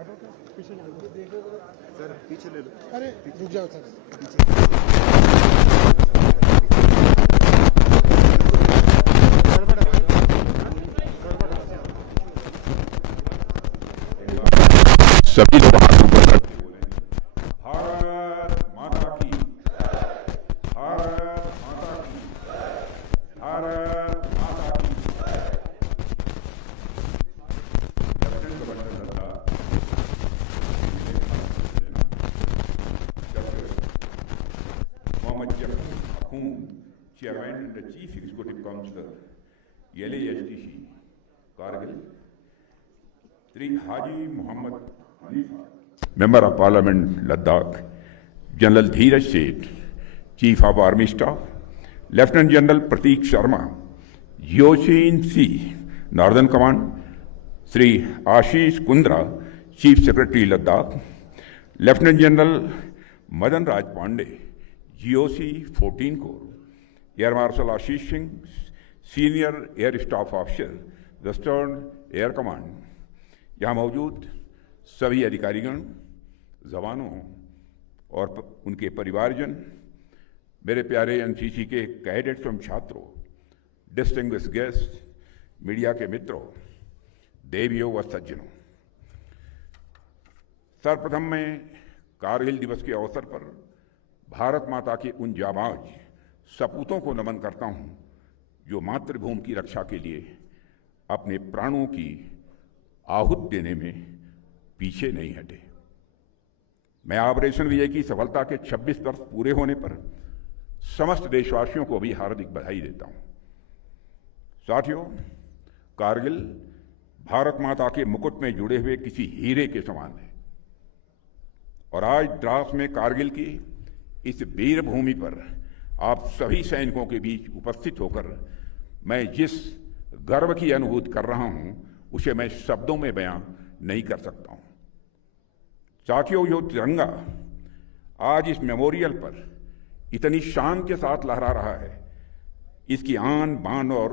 Sir पीछे ले लो। अरे रुक जाओ सर। सभी लोग हाथ ऊपर करके बोले भारत माता की, भारत माता की, भारत माता की। Lieutenant governor Ladakh Mohammad Jafar Hakoom, chairman and the chief executive councillor LASTC Kargil, Shri Haji Mohammad Hanifa, member of parliament Ladakh, general Dheeraj Seth, chief of army staff, lieutenant general Prateek Sharma, GOC in C, northern command, Shri Ashish Kundra, chief secretary Ladakh, lieutenant general Madan Raj Pandey, GOC 14 corps, air marshal Ashish Singh, senior air staff officer, western air command, यहाँ मौजूद सभी अधिकारीगण, जवानों और उनके परिवारजन, मेरे प्यारे NCC के कैडेट्स एवं छात्रों, डिस्टिंग्विश्ड गेस्ट, मीडिया के मित्रों, देवियों व सज्जनों, सर्वप्रथम मैं कारगिल दिवस के अवसर पर भारत माता के उन जाबाज सपूतों को नमन करता हूं जो मातृभूमि की रक्षा के लिए अपने प्राणों की आहुति देने में पीछे नहीं हटे। मैं ऑपरेशन विजय की सफलता के 26 वर्ष पूरे होने पर समस्त देशवासियों को भी हार्दिक बधाई देता हूं। साथियों, कारगिल भारत माता के मुकुट में जुड़े हुए किसी हीरे के समान है और आज द्रास में कारगिल की इस वीर भूमि पर आप सभी सैनिकों के बीच उपस्थित होकर मैं जिस गर्व की अनुभूति कर रहा हूं उसे मैं शब्दों में बयां नहीं कर सकता हूं। साथियों, जो तिरंगा आज इस मेमोरियल पर इतनी शान के साथ लहरा रहा है, इसकी आन बान और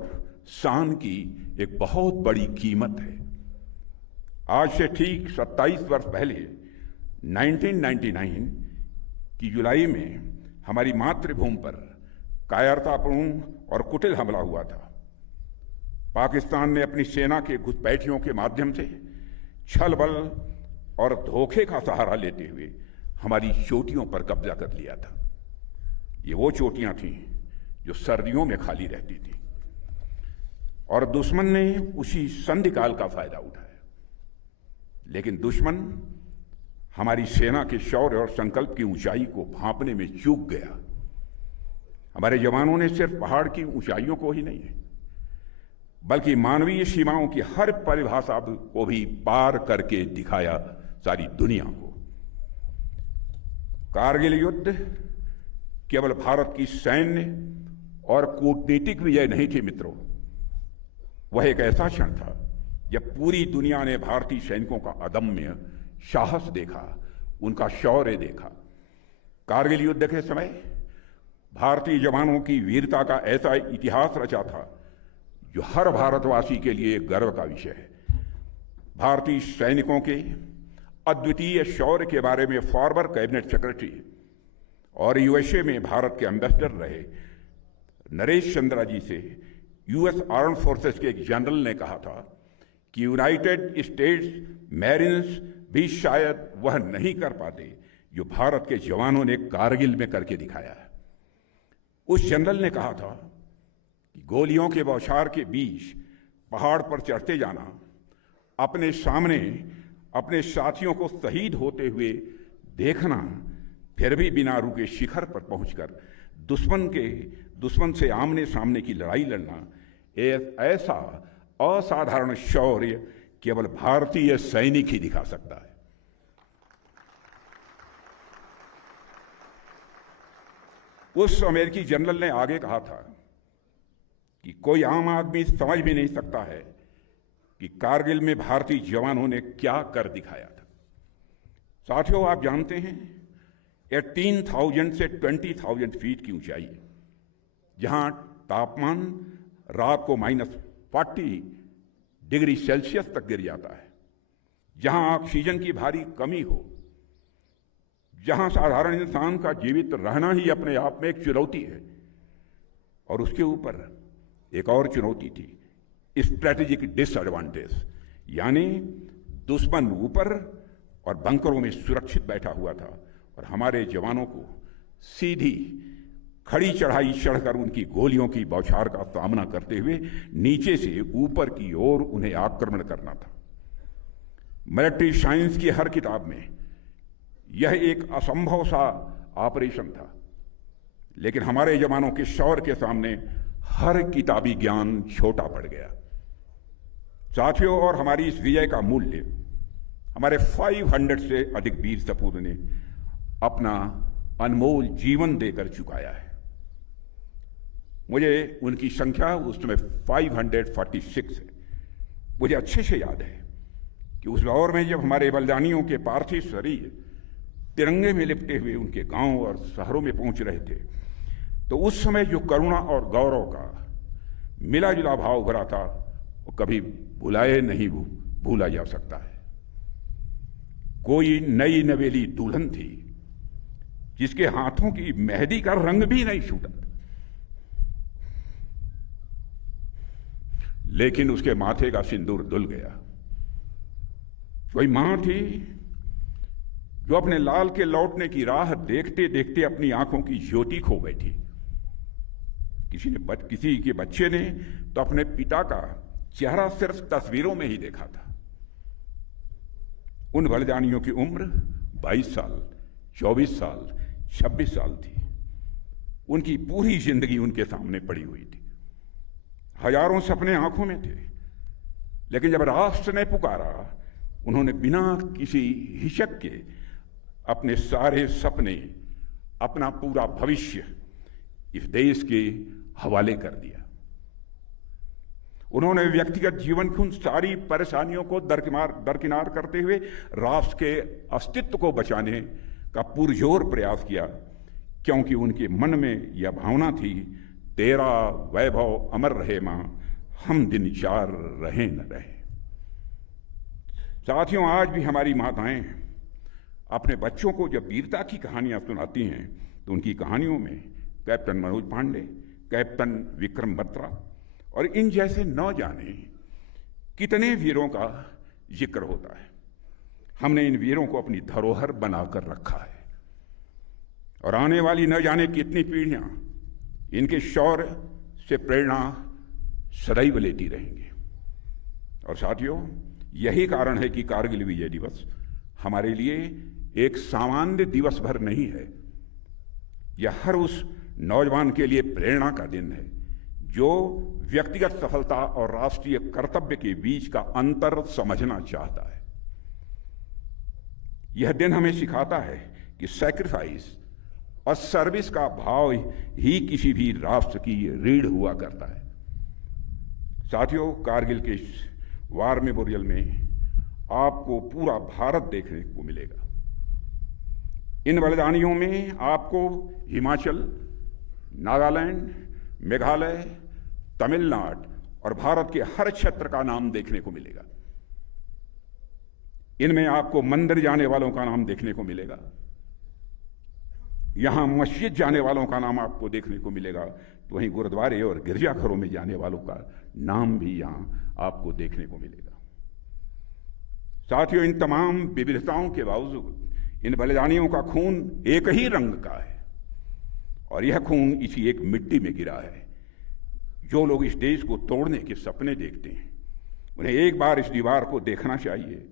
शान की एक बहुत बड़ी कीमत है। आज से ठीक 27 वर्ष पहले 1999 की जुलाई में हमारी मातृभूमि पर कायरतापूर्ण और कुटिल हमला हुआ था। पाकिस्तान ने अपनी सेना के घुसपैठियों के माध्यम से छल बल और धोखे का सहारा लेते हुए हमारी चोटियों पर कब्जा कर लिया था। ये वो चोटियां थीं जो सर्दियों में खाली रहती थी और दुश्मन ने उसी संधि काल का फायदा उठाया। लेकिन दुश्मन हमारी सेना के शौर्य और संकल्प की ऊंचाई को भांपने में चूक गया। हमारे जवानों ने सिर्फ पहाड़ की ऊंचाइयों को ही नहीं बल्कि मानवीय सीमाओं की हर परिभाषा को भी पार करके दिखाया सारी दुनिया को। कारगिल युद्ध केवल भारत की सैन्य और कूटनीतिक विजय नहीं थी मित्रों, वह एक ऐसा क्षण था जब पूरी दुनिया ने भारतीय सैनिकों का अदम्य साहस देखा, उनका शौर्य देखा। कारगिल युद्ध के समय भारतीय जवानों की वीरता का ऐसा इतिहास रचा था जो हर भारतवासी के लिए गर्व का विषय है। भारतीय सैनिकों के अद्वितीय शौर्य के बारे में फॉर्मर कैबिनेट सेक्रेटरी और USA में भारत के एम्बेसडर रहे नरेश चंद्रा जी से US आर्म फोर्सेस के एक जनरल ने कहा था कि यूनाइटेड स्टेट्स मैरिन्स भी शायद वह नहीं कर पाते जो भारत के जवानों ने कारगिल में करके दिखाया है। उस जनरल ने कहा था कि गोलियों के बौछार के बीच पहाड़ पर चढ़ते जाना, अपने सामने अपने साथियों को शहीद होते हुए देखना, फिर भी बिना रुके शिखर पर पहुंचकर दुश्मन से आमने सामने की लड़ाई लड़ना, ऐसा असाधारण शौर्य केवल भारतीय सैनिक ही दिखा सकता है। उस अमेरिकी जनरल ने आगे कहा था कि कोई आम आदमी समझ भी नहीं सकता है कि कारगिल में भारतीय जवानों ने क्या कर दिखाया था। साथियों, आप जानते हैं 18,000 से 20,000 फीट की ऊंचाई है, जहां तापमान रात को -40 डिग्री सेल्सियस तक गिर जाता है, जहां ऑक्सीजन की भारी कमी हो, जहां साधारण इंसान का जीवित रहना ही अपने आप में एक चुनौती है, और उसके ऊपर एक और चुनौती थी, स्ट्रैटेजिक डिसएडवांटेज, यानी दुश्मन ऊपर और बंकरों में सुरक्षित बैठा हुआ था और हमारे जवानों को सीधी खड़ी चढ़ाई चढ़कर उनकी गोलियों की बौछार का सामना करते हुए नीचे से ऊपर की ओर उन्हें आक्रमण करना था। मिलिट्री साइंस की हर किताब में यह एक असंभव सा ऑपरेशन था, लेकिन हमारे जवानों के शौर्य के सामने हर किताबी ज्ञान छोटा पड़ गया। साथियों, और हमारी इस विजय का मूल्य हमारे 500 से अधिक वीर सपूतों ने अपना अनमोल जीवन देकर चुकाया है। मुझे उनकी संख्या उस समय 546 है। मुझे अच्छे से याद है कि उस दौर में जब हमारे बलिदानियों के पार्थिव शरीर तिरंगे में लिपटे हुए उनके गांव और शहरों में पहुंच रहे थे, तो उस समय जो करुणा और गौरव का मिला जुला भाव भरा था, वो कभी भुलाए नहीं भूला जा सकता है। कोई नई नवेली दुल्हन थी जिसके हाथों की मेहंदी का रंग भी नहीं छूटा, लेकिन उसके माथे का सिंदूर धुल गया। कोई मां थी जो अपने लाल के लौटने की राह देखते देखते अपनी आंखों की ज्योति खो बैठी। किसी के बच्चे ने तो अपने पिता का चेहरा सिर्फ तस्वीरों में ही देखा था। उन बलिदानियों की उम्र 22 साल, 24 साल, 26 साल थी। उनकी पूरी जिंदगी उनके सामने पड़ी हुई थी। हजारों सपने आंखों में थे, लेकिन जब राष्ट्र ने पुकारा, उन्होंने बिना किसी हिचक के अपने सारे सपने, अपना पूरा भविष्य इस देश के हवाले कर दिया। उन्होंने व्यक्तिगत जीवन की उन सारी परेशानियों को दरकिनार करते हुए राष्ट्र के अस्तित्व को बचाने का पुरजोर प्रयास किया, क्योंकि उनके मन में यह भावना थी, तेरा वैभव अमर रहे मां, हम दिन चार रहे न रहे। साथियों, आज भी हमारी माताएं अपने बच्चों को जब वीरता की कहानियां सुनाती हैं, तो उनकी कहानियों में कैप्टन मनोज पांडे, कैप्टन विक्रम बत्रा और इन जैसे न जाने कितने वीरों का जिक्र होता है। हमने इन वीरों को अपनी धरोहर बनाकर रखा है और आने वाली न जाने कितनी पीढ़ियां इनके शौर्य से प्रेरणा सदैव लेती रहेंगी। और साथियों, यही कारण है कि कारगिल विजय दिवस हमारे लिए एक सामान्य दिवस भर नहीं है। यह हर उस नौजवान के लिए प्रेरणा का दिन है जो व्यक्तिगत सफलता और राष्ट्रीय कर्तव्य के बीच का अंतर समझना चाहता है। यह दिन हमें सिखाता है कि सैक्रिफाइस और सर्विस का भाव ही किसी भी राष्ट्र की रीढ़ हुआ करता है। साथियों, कारगिल के इस वार मेमोरियल में आपको पूरा भारत देखने को मिलेगा। इन बलिदानियों में आपको हिमाचल, नागालैंड, मेघालय, तमिलनाडु और भारत के हर क्षेत्र का नाम देखने को मिलेगा। इनमें आपको मंदिर जाने वालों का नाम देखने को मिलेगा, यहां मस्जिद जाने वालों का नाम आपको देखने को मिलेगा, तो वहीं गुरुद्वारे और गिरजाघरों में जाने वालों का नाम भी यहां आपको देखने को मिलेगा। साथियों, इन तमाम विविधताओं के बावजूद इन बलिदानियों का खून एक ही रंग का है और यह खून इसी एक मिट्टी में गिरा है। जो लोग इस देश को तोड़ने के सपने देखते हैं, उन्हें एक बार इस दीवार को देखना चाहिए।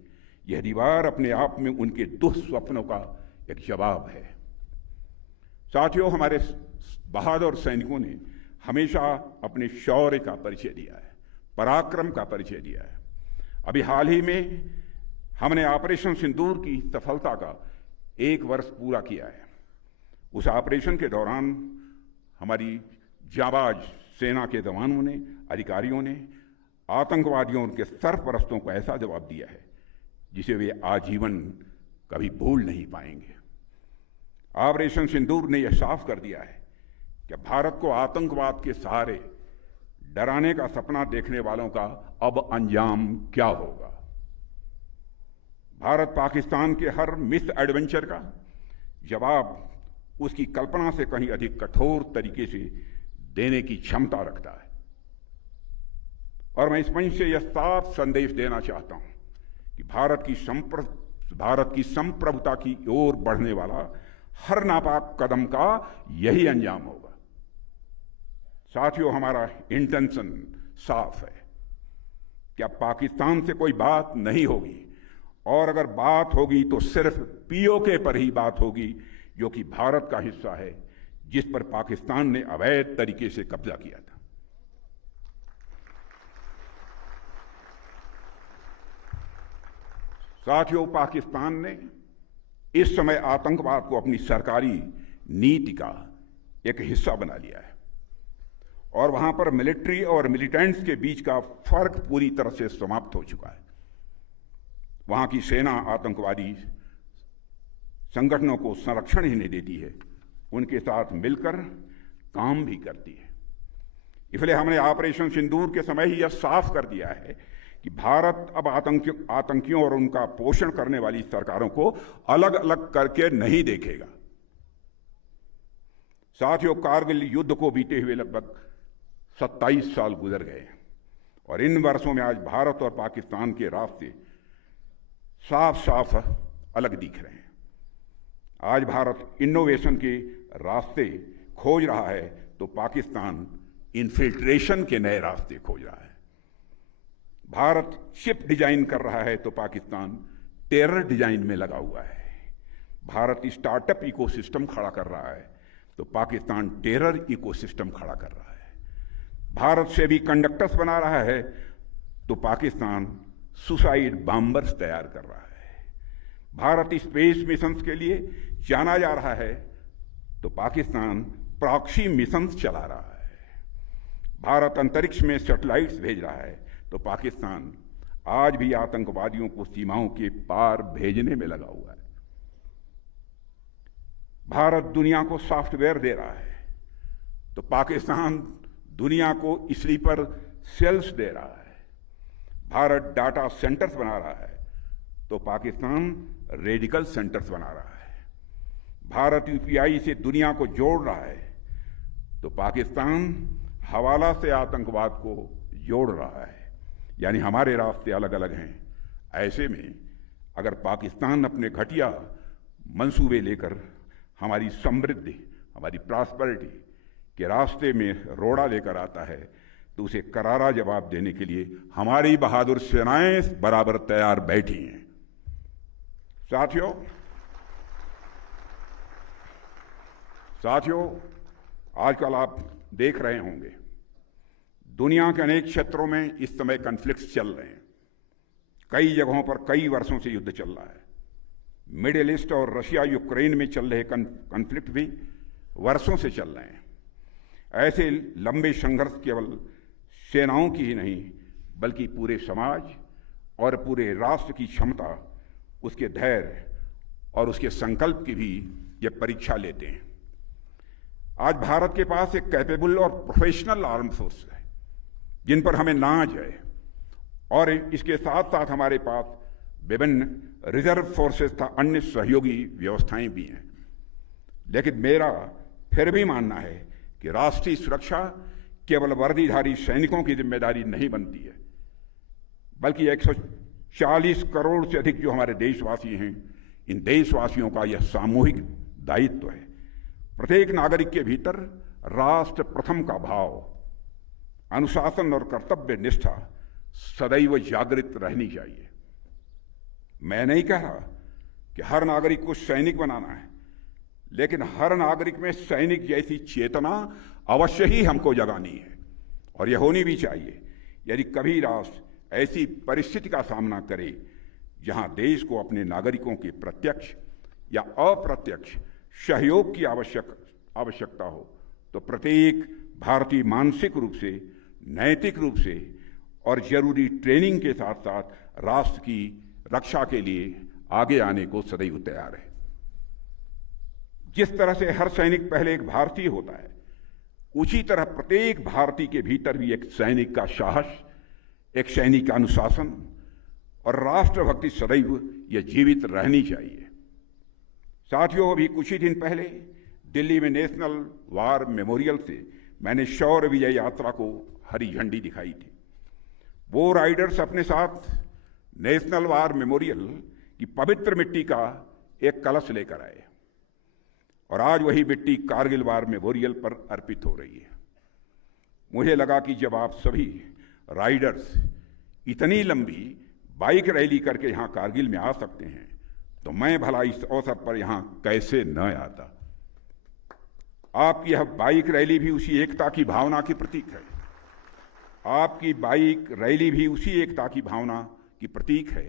यह दीवार अपने आप में उनके दुस्वप्नों का एक जवाब है। साथियों, हमारे बहादुर सैनिकों ने हमेशा अपने शौर्य का परिचय दिया है, पराक्रम का परिचय दिया है। अभी हाल ही में हमने ऑपरेशन सिंदूर की सफलता का 1 वर्ष पूरा किया है। उस ऑपरेशन के दौरान हमारी जाबाज सेना के जवानों ने, अधिकारियों ने आतंकवादियों और उनके सरपरस्तों को ऐसा जवाब दिया है जिसे वे आजीवन कभी भूल नहीं पाएंगे। ऑपरेशन सिंदूर ने यह साफ कर दिया है कि भारत को आतंकवाद के सहारे डराने का सपना देखने वालों का अब अंजाम क्या होगा। भारत पाकिस्तान के हर मिस एडवेंचर का जवाब उसकी कल्पना से कहीं अधिक कठोर तरीके से देने की क्षमता रखता है। और मैं इस मंच से यह साफ संदेश देना चाहता हूं कि भारत की संप्रभुता की ओर बढ़ने वाला हर नापाक कदम का यही अंजाम होगा। साथियों, हमारा इंटेंशन साफ है कि अब पाकिस्तान से कोई बात नहीं होगी, और अगर बात होगी तो सिर्फ पीओके पर ही बात होगी, जो कि भारत का हिस्सा है, जिस पर पाकिस्तान ने अवैध तरीके से कब्जा किया था। साथियों, पाकिस्तान ने इस समय आतंकवाद को अपनी सरकारी नीति का एक हिस्सा बना लिया है, और वहां पर मिलिट्री और मिलिटेंट्स के बीच का फर्क पूरी तरह से समाप्त हो चुका है। वहां की सेना आतंकवादी संगठनों को संरक्षण ही नहीं देती है, उनके साथ मिलकर काम भी करती है। इसलिए हमने ऑपरेशन सिंदूर के समय ही यह साफ कर दिया है कि भारत अब आतंकियों और उनका पोषण करने वाली सरकारों को अलग अलग करके नहीं देखेगा। साथियों, कारगिल युद्ध को बीते हुए लगभग 27 साल गुजर गए, और इन वर्षों में आज भारत और पाकिस्तान के रास्ते साफ साफ अलग दिख रहे हैं। आज भारत इनोवेशन के रास्ते खोज रहा है, तो पाकिस्तान इन्फिल्ट्रेशन के नए रास्ते खोज रहा है। भारत चिप डिजाइन कर रहा है, तो पाकिस्तान टेरर डिजाइन में लगा हुआ है। भारत स्टार्टअप इकोसिस्टम खड़ा कर रहा है, तो पाकिस्तान टेरर इकोसिस्टम खड़ा कर रहा है। भारत से भी कंडक्टर्स बना रहा है, तो पाकिस्तान सुसाइड बॉम्बर्स तैयार कर रहा है। भारत स्पेस मिशंस के लिए जाना जा रहा है, तो पाकिस्तान प्रॉक्सी मिशंस चला रहा है। भारत अंतरिक्ष में सैटेलाइट्स भेज रहा है, तो पाकिस्तान आज भी आतंकवादियों को सीमाओं के पार भेजने में लगा हुआ है। भारत दुनिया को सॉफ्टवेयर दे रहा है, तो पाकिस्तान दुनिया को स्लीपर सेल्स दे रहा है। भारत डाटा सेंटर्स बना रहा है, तो पाकिस्तान रेडिकल सेंटर्स बना रहा है। भारत यूपीआई से दुनिया को जोड़ रहा है, तो पाकिस्तान हवाला से आतंकवाद को जोड़ रहा है। यानी हमारे रास्ते अलग अलग हैं। ऐसे में अगर पाकिस्तान अपने घटिया मंसूबे लेकर हमारी समृद्धि, हमारी प्रॉस्पेरिटी के रास्ते में रोड़ा लेकर आता है, तो उसे करारा जवाब देने के लिए हमारी बहादुर सेनाएं बराबर तैयार बैठी हैं। साथियों, आजकल आप देख रहे होंगे दुनिया के अनेक क्षेत्रों में इस समय कॉन्फ्लिक्ट्स चल रहे हैं। कई जगहों पर कई वर्षों से युद्ध चल रहा है। मिडिल ईस्ट और रशिया यूक्रेन में चल रहे कॉन्फ्लिक्ट भी वर्षों से चल रहे हैं। ऐसे लंबे संघर्ष केवल सेनाओं की ही नहीं, बल्कि पूरे समाज और पूरे राष्ट्र की क्षमता, उसके धैर्य और उसके संकल्प की भी ये परीक्षा लेते हैं। आज भारत के पास एक कैपेबल और प्रोफेशनल आर्म फोर्स है, जिन पर हमें नाज है, और इसके साथ साथ हमारे पास विभिन्न रिजर्व फोर्सेस तथा अन्य सहयोगी व्यवस्थाएं भी हैं। लेकिन मेरा फिर भी मानना है कि राष्ट्रीय सुरक्षा केवल वर्दीधारी सैनिकों की जिम्मेदारी नहीं बनती है, बल्कि 140 करोड़ से अधिक जो हमारे देशवासी हैं, इन देशवासियों का यह सामूहिक दायित्व है। प्रत्येक नागरिक के भीतर राष्ट्र प्रथम का भाव, अनुशासन और कर्तव्य निष्ठा सदैव जागृत रहनी चाहिए। मैं नहीं कह रहा कि हर नागरिक को सैनिक बनाना है, लेकिन हर नागरिक में सैनिक जैसी चेतना अवश्य ही हमको जगानी है, और यह होनी भी चाहिए। यदि कभी राष्ट्र ऐसी परिस्थिति का सामना करे जहां देश को अपने नागरिकों के प्रत्यक्ष या अप्रत्यक्ष सहयोग की आवश्यकता हो, तो प्रत्येक भारतीय मानसिक रूप से, नैतिक रूप से और जरूरी ट्रेनिंग के साथ साथ राष्ट्र की रक्षा के लिए आगे आने को सदैव तैयार है। जिस तरह से हर सैनिक पहले एक भारतीय होता है, उसी तरह प्रत्येक भारतीय के भीतर भी एक सैनिक का साहस, एक सैनिक का अनुशासन और राष्ट्रभक्ति सदैव यह जीवित रहनी चाहिए। साथियों, अभी कुछ ही दिन पहले दिल्ली में नेशनल वार मेमोरियल से मैंने शौर्य विजय यात्रा को हरी झंडी दिखाई थी। वो राइडर्स अपने साथ नेशनल वार मेमोरियल की पवित्र मिट्टी का एक कलश लेकर आए और आज वही मिट्टी कारगिल वार मेमोरियल पर अर्पित हो रही है। मुझे लगा कि जब आप सभी राइडर्स इतनी लंबी बाइक रैली करके यहां कारगिल में आ सकते हैं तो मैं भला इस अवसर पर यहां कैसे न आता। आपकी यह बाइक रैली भी उसी एकता की भावना की प्रतीक है। आपकी बाइक रैली भी उसी एकता की भावना की प्रतीक है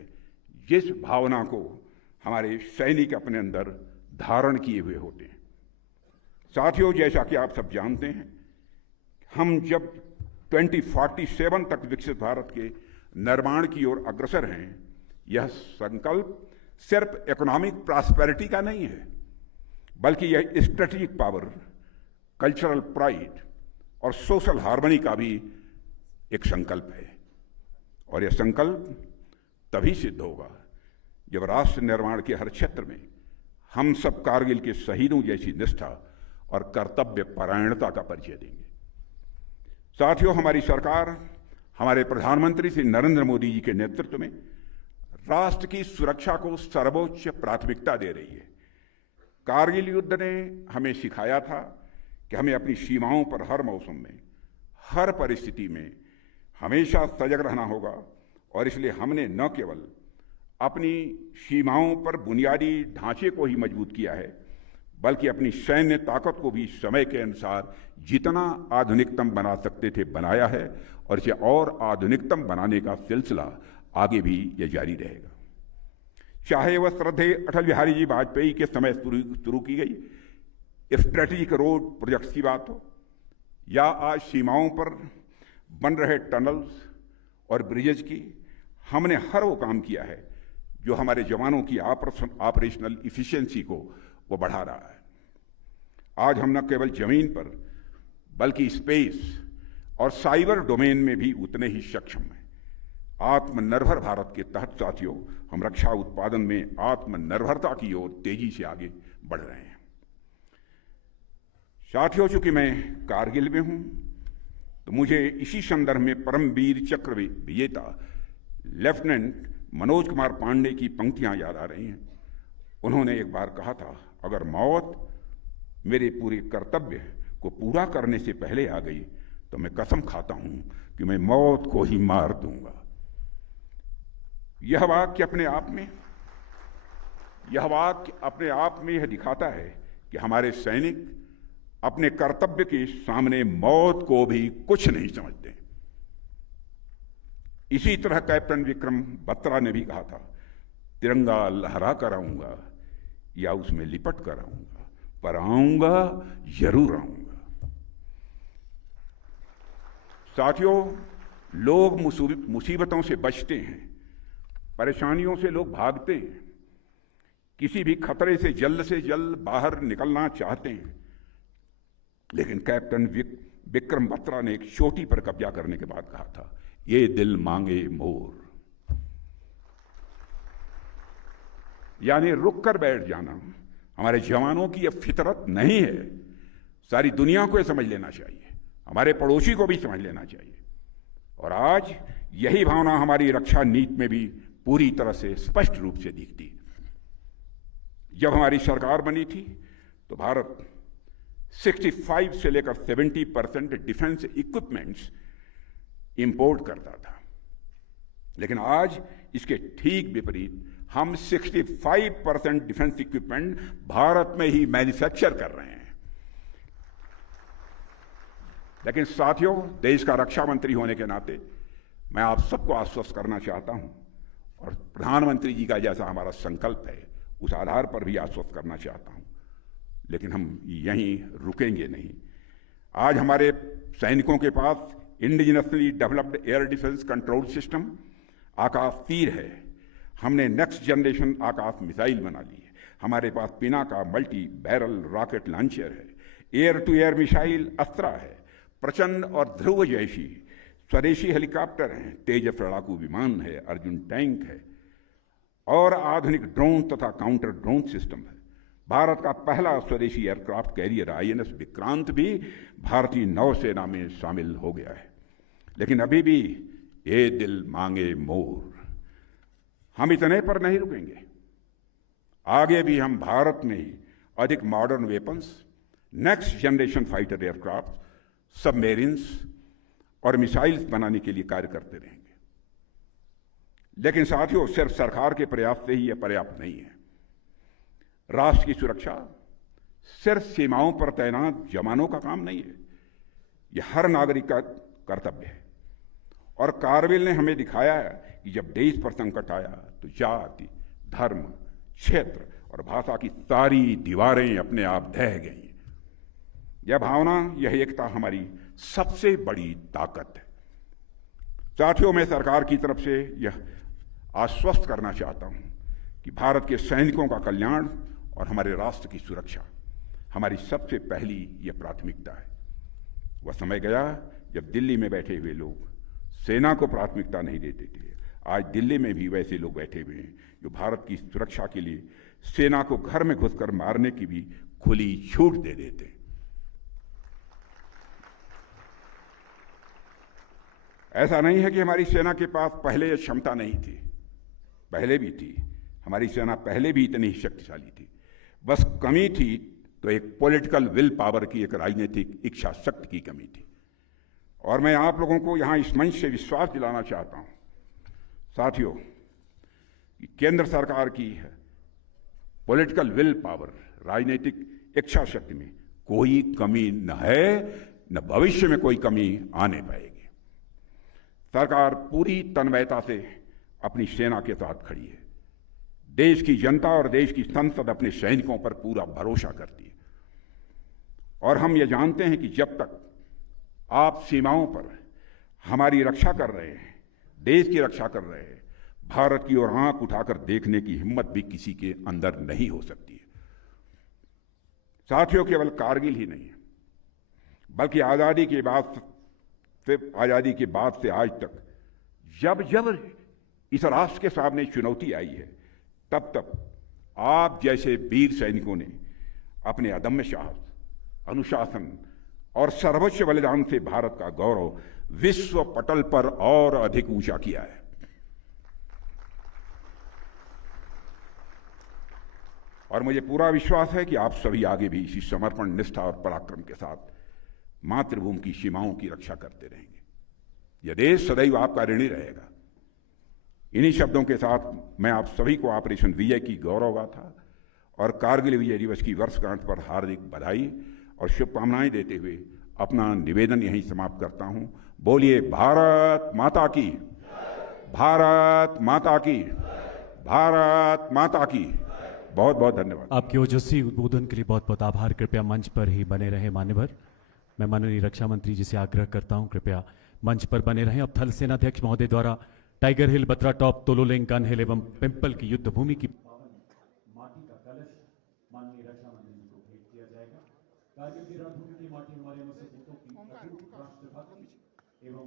जिस भावना को हमारे सैनिक अपने अंदर धारण किए हुए होते हैं। साथियों, जैसा कि आप सब जानते हैं, हम जब 2047 तक विकसित भारत के निर्माण की ओर अग्रसर हैं, यह संकल्प सिर्फ इकोनॉमिक प्रॉस्पेरिटी का नहीं है, बल्कि यह स्ट्रेटेजिक पावर, कल्चरल प्राइड और सोशल हार्मनी का भी एक संकल्प है। और यह संकल्प तभी सिद्ध होगा जब राष्ट्र निर्माण के हर क्षेत्र में हम सब कारगिल के शहीदों जैसी निष्ठा और कर्तव्य परायणता का परिचय देंगे। साथियों, हमारी सरकार हमारे प्रधानमंत्री श्री नरेंद्र मोदी जी के नेतृत्व में राष्ट्र की सुरक्षा को सर्वोच्च प्राथमिकता दे रही है। कारगिल युद्ध ने हमें सिखाया था कि हमें अपनी सीमाओं पर हर मौसम में, हर परिस्थिति में हमेशा सजग रहना होगा और इसलिए हमने न केवल अपनी सीमाओं पर बुनियादी ढांचे को ही मजबूत किया है, बल्कि अपनी सैन्य ताकत को भी समय के अनुसार जितना आधुनिकतम बना सकते थे बनाया है और इसे और आधुनिकतम बनाने का सिलसिला आगे भी ये जारी रहेगा। चाहे वह श्रद्धेय अटल बिहारी जी वाजपेयी के समय शुरू की गई स्ट्रेटेजिक रोड प्रोजेक्ट्स की बात हो या आज सीमाओं पर बन रहे टनल्स और ब्रिजेज की, हमने हर वो काम किया है जो हमारे जवानों की ऑपरेशनल इफिशिएंसी को वो बढ़ा रहा है। आज हम न केवल जमीन पर बल्कि स्पेस और साइबर डोमेन में भी उतने ही सक्षम हैं। आत्मनिर्भर भारत के तहत साथियों, हम रक्षा उत्पादन में आत्मनिर्भरता की ओर तेजी से आगे बढ़ रहे हैं। साथियों, चूंकि मैं कारगिल में हूं तो मुझे इसी संदर्भ में परमवीर चक्र विजेता लेफ्टिनेंट मनोज कुमार पांडे की पंक्तियां याद आ रही हैं। उन्होंने एक बार कहा था, अगर मौत मेरे पूरे कर्तव्य को पूरा करने से पहले आ गई तो मैं कसम खाता हूं कि मैं मौत को ही मार दूंगा। यह वाक्य अपने आप में यह दिखाता है कि हमारे सैनिक अपने कर्तव्य के सामने मौत को भी कुछ नहीं समझते। इसी तरह कैप्टन विक्रम बत्रा ने भी कहा था, तिरंगा लहरा कर आऊंगा या उसमें लिपट कर आऊंगा, पर आऊंगा जरूर आऊंगा। साथियों, लोग मुसीबतों से बचते हैं, परेशानियों से लोग भागते हैं, किसी भी खतरे से जल्द बाहर निकलना चाहते हैं, लेकिन कैप्टन विक्रम बत्रा ने एक चोटी पर कब्जा करने के बाद कहा था, ये दिल मांगे मोर, यानी रुक कर बैठ जाना हमारे जवानों की यह फितरत नहीं है। सारी दुनिया को यह समझ लेना चाहिए, हमारे पड़ोसी को भी समझ लेना चाहिए। और आज यही भावना हमारी रक्षा नीति में भी पूरी तरह से स्पष्ट रूप से दिखती है। जब हमारी सरकार बनी थी तो भारत 65 से लेकर 70% डिफेंस इक्विपमेंट्स इंपोर्ट करता था, लेकिन आज इसके ठीक विपरीत हम 65% डिफेंस इक्विपमेंट भारत में ही मैन्युफैक्चर कर रहे हैं। लेकिन साथियों, देश का रक्षा मंत्री होने के नाते मैं आप सबको आश्वस्त करना चाहता हूं और प्रधानमंत्री जी का जैसा हमारा संकल्प है उस आधार पर भी आश्वस्त करना चाहता हूं, लेकिन हम यहीं रुकेंगे नहीं। आज हमारे सैनिकों के पास indigenously developed air defence control system Akashteer है। हमने नेक्स्ट जनरेशन आकाश मिसाइल बना ली है। हमारे पास Pinaka multi barrel rocket launcher है। Air to air missile Astra है। प्रचंड और ध्रुव जैसी स्वदेशी हेलीकॉप्टर हैं, तेजस लड़ाकू विमान है, अर्जुन टैंक है और आधुनिक ड्रोन तथा काउंटर ड्रोन सिस्टम है। भारत का पहला स्वदेशी एयरक्राफ्ट कैरियर INS विक्रांत भी भारतीय नौसेना में शामिल हो गया है। लेकिन अभी भी ये दिल मांगे मोर, हम इतने पर नहीं रुकेंगे। आगे भी हम भारत में ही अधिक modern weapons, next generation fighter aircraft, submarines और मिसाइल्स बनाने के लिए कार्य करते रहेंगे। लेकिन साथियों, सिर्फ सरकार के प्रयास से ही यह पर्याप्त नहीं है। राष्ट्र की सुरक्षा सिर्फ सीमाओं पर तैनात जवानों का काम नहीं है, यह हर नागरिक का कर्तव्य है। और कारगिल ने हमें दिखाया है कि जब देश पर संकट आया तो जाति, धर्म, क्षेत्र और भाषा की सारी दीवारें अपने आप ढह गईं। यह भावना, यह एकता हमारी सबसे बड़ी ताकत है। साथियों, मैं सरकार की तरफ से यह आश्वस्त करना चाहता हूं कि भारत के सैनिकों का कल्याण और हमारे राष्ट्र की सुरक्षा हमारी सबसे पहली यह प्राथमिकता है। वह समय गया जब दिल्ली में बैठे हुए लोग सेना को प्राथमिकता नहीं देते थे। आज दिल्ली में भी वैसे लोग बैठे हुए हैं जो भारत की सुरक्षा के लिए सेना को घर में घुसकर मारने की भी खुली छूट दे देते हैं। ऐसा नहीं है कि हमारी सेना के पास पहले यह क्षमता नहीं थी, पहले भी थी। हमारी सेना पहले भी इतनी शक्तिशाली थी, बस कमी थी तो एक पॉलिटिकल विल पावर की, एक राजनीतिक इच्छा शक्ति की कमी थी। और मैं आप लोगों को यहां इस मंच से विश्वास दिलाना चाहता हूं साथियों कि केंद्र सरकार की पॉलिटिकल विल पावर, राजनीतिक इच्छा शक्ति में कोई कमी न है, न भविष्य में कोई कमी आने पाएगी। सरकार पूरी तन्मयता से अपनी सेना के साथ खड़ी है। देश की जनता और देश की संसद अपने सैनिकों पर पूरा भरोसा करती है। और हम ये जानते हैं कि जब तक आप सीमाओं पर हमारी रक्षा कर रहे हैं, देश की रक्षा कर रहे हैं, भारत की ओर आंख उठाकर देखने की हिम्मत भी किसी के अंदर नहीं हो सकती है। साथियों, केवल कारगिल ही नहीं है, बल्कि आजादी के बाद से आज तक जब जब इस राष्ट्र के सामने चुनौती आई है, तब तब आप जैसे वीर सैनिकों ने अपने अदम्य साहस, अनुशासन और सर्वोच्च बलिदान से भारत का गौरव विश्व पटल पर और अधिक ऊंचा किया है। और मुझे पूरा विश्वास है कि आप सभी आगे भी इसी समर्पण, निष्ठा और पराक्रम के साथ मातृभूमि की सीमाओं की रक्षा करते रहेंगे। यह देश सदैव आपका ऋणी रहेगा। इन्हीं शब्दों के साथ मैं आप सभी को ऑपरेशन विजय की गौरव गाथा और कारगिल विजय दिवस की वर्षगांठ पर हार्दिक बधाई और शुभकामनाएं देते हुए अपना निवेदन यहीं समाप्त करता हूं। बोलिए भारत माता की, भारत माता की, भारत माता की। बहुत बहुत धन्यवाद। आपके ओजस्वी उद्बोधन के लिए बहुत बहुत आभार। कृपया मंच पर ही बने रहे मान्यवर। मैं माननीय रक्षा मंत्री जी से आग्रह करता हूं, कृपया मंच पर बने रहें। अब थल सेनाध्यक्ष महोदय द्वारा टाइगर हिल, बत्रा टॉप, तोलोलेंग, गन हिल एवं पिंपल की युद्ध भूमि की